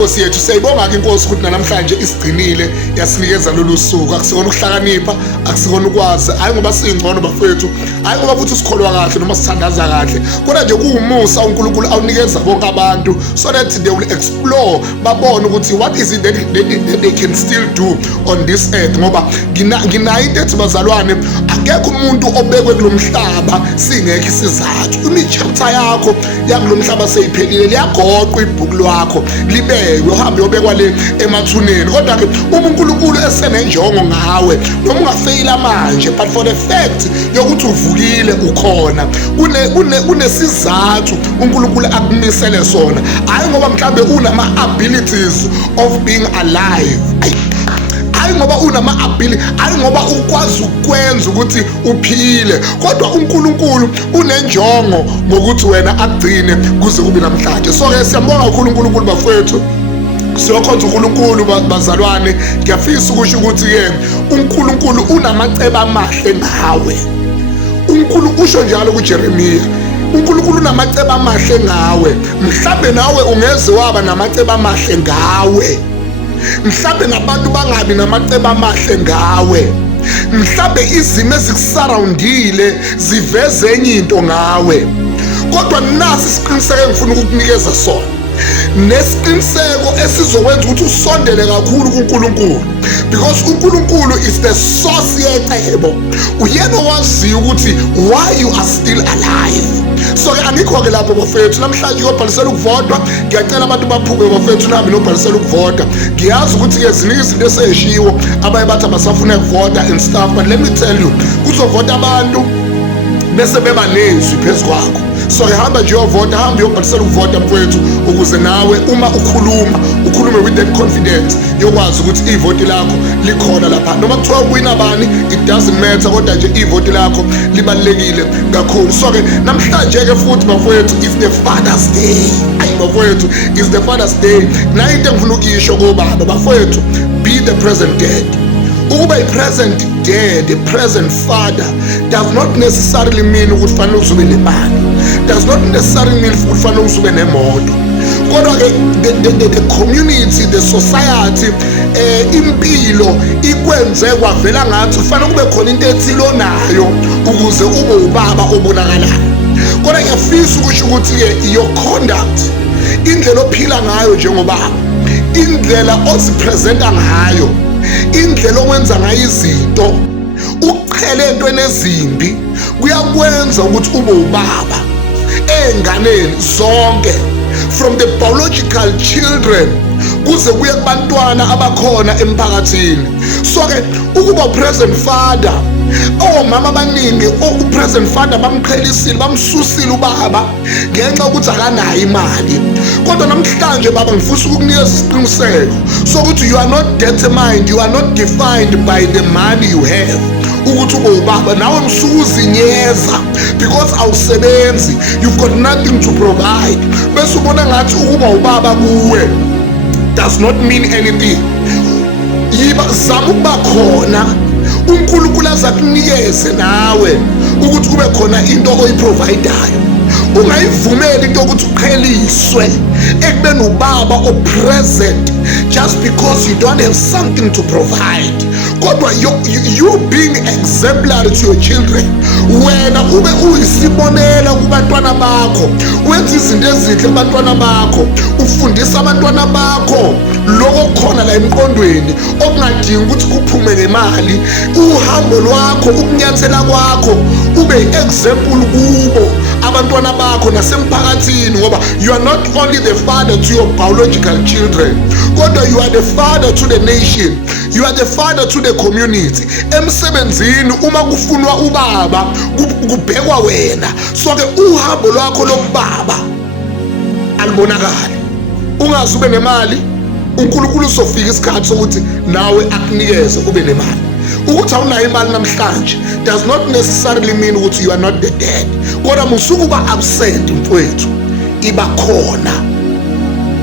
Inkosi yethu siyayibonga inkosi ukuthi namhlanje isigcinile yasinikeza lolu suku. Akusikona ukuhlakanipha, akusikona ukwazi, hayi ngoba singcono bafethu, hayi ngoba futhi sikholwa kahle noma sithandaza kahle, kodwa nje kuwumusa uNkulunkulu awunikeza bonke abantu so that they will explore, babone ukuthi what is it that they can still do on this earth. Ngoba nginayo into ethi bazalwane, akekho umuntu obekwe kulomhlaba singekho isizathu. Imi-chapter yakho yakulomhlaba seyiphelile, liyagoqwa ibhuku lakho libe uhambe uyobekwa le emathuneni. Kodwa-ke uma uNkulunkulu esenenjongo ngawe, noma ungafeyila manje, but for the fact yokuthi uvukile ukhona, kunesizathu uNkulunkulu akumisele sona, hayi ngoba mhlawumbe unama-abilities of being alive, hayi ngoba unama-ability, hayi ngoba ukwazi ukwenza ukuthi uphile, kodwa uNkulunkulu unenjongo ngokuthi wena akugcine kuze kube namhlanje. So-ke siyambonga kakhulu uNkulunkulu bafethu, siyokhonza uNkulunkulu bazalwane. Ngiyafisa ukusho ukuthi-ke uNkulunkulu unamacebo amahle ngawe. uNkulunkulu usho njalo kuJeremiya, uNkulunkulu unamacebo amahle ngawe. Mhlawumbe nawe ungeze waba namacebo amahle ngawe, mhlawumbe nabantu bangabi namacebo amahle ngawe, mhlawumbe izimo ezikusurroundile ziveze enye into ngawe, kodwa nasi isiqiniseko engifuna ukukunikeza sona, nesiqiniseko esizokwenza ukuthi usondele kakhulu kuNkulunkulu, because uNkulunkulu is the source yecebo. Uyena owaziyo ukuthi why you are still alive. So-ke angikho-ke lapho bafethu, namhlanje uyobhalisela ukuvota. Ngiyacela abantu baphuke bafethu, nahambe nobhalisela ukuvota. Ngiyazi ukuthi-ke ziningi izinto eseyishiwo, abanye bathi abasafuna ukuvota and stuff, but let me tell you, kuzovota abantu bese beba nezwi phezu kwakho. So hamba nje uyovota, hamba uyobhalisela ukuvota mfowethu, ukuze nawe uma ukhulume with that confidence yokwazi ukuthi ivoti lakho likhona lapha. Noma kuthiwa uwina bani, it doesn't matter, kodwa nje ivoti lakho libalulekile kakhulu. So-ke namhlanje-ke futhi bafowethu is the Father's Day. Ayi bafowethu, is the Father's Day. Nayo into engifuna ukuyisho kobaba bafowethu, be the present dad. Ukuba i-present dad, a present father, does not necessarily mean ukuthi fanele uzube nemali, does not necessarily mean ukuthi fanele uzube nemoto. Kodwa-ke the community, the society, impilo ikwenze kwavela ngathi kufanele kube khona into ethile onayo ukuze ube ubaba obonakalayo. Kodwa ngiyafisa ukusho ukuthi-ke your conduct, indlela ophila ngayo njengobaba, indlela ozipresenta ngayo, indlela owenza ngayo izinto, uqhele entweni ezimbi, kuyakwenza ukuthi ube ubaba ey'nganeni zonke, from the biological children kuze kuye kubantwana abakhona emphakathini. So-ke ukuba present father, omama abaningi u-present father bamqhelisile, bamsusile ubaba ngenxa yokuthi akanayo imali. Kodwa namhlanje baba ngifisa ukukunikeza isiqiniseko sokuthi you are not determined, you are not defined by the money you have ukuthi ube ubaba. Nawe msukuzinyeza because awusebenzi, you've got nothing to provide, bese ubona ngathi ukuba ubaba kuwe does not mean anything. Yiba zama ukuba khona, uNkulunkulu azakunikeze nawe ukuthi kube khona into oyiprovidayo. Ungayivumeli into ukuthi uqheliswe ekubeni ubaba opresent just because you don't have something to provide. Kodwa you being exemplary to your children, wena ube uyisibonela kubantwana bakho, wenza izinto ezinhle kubantwana bakho, ufundisa abantwana bakho lokho khona la emqondweni okungadingi ukuthi kuphume ngemali. Uhambo lwakho, ukunyathela kwakho ube yi-example kubo abantwana bakho nasemphakathini, ngoba you are not only the father to your biological children, kodwa you are the father to the nation, you are the father to the community. Emsebenzini uma kufunwa ubaba kubhekwa wena. So-ke uhambo lwakho lokubaba alibonakali, ungaze ube nemali, uNkulunkulu uzofika isikhathi sokuthi nawe akunikeze ube nemali. Ukuthi awunayo imali namhlanje does not necessarily mean ukuthi you are not the dad. Kodwa musuku uba absent mfowethu, iba khona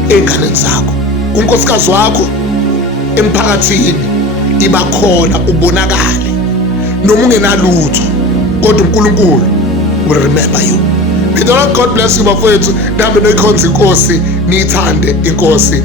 ey'nganeni zakho, kunkosikazi wakho, emphakathini, iba khona ubonakale. Noma ungenalutho kodwa uNkulunkulu will remember you. May the Lord God bless you bafowethu. Nambe noyikhonza inkosi, niyithande inkosi.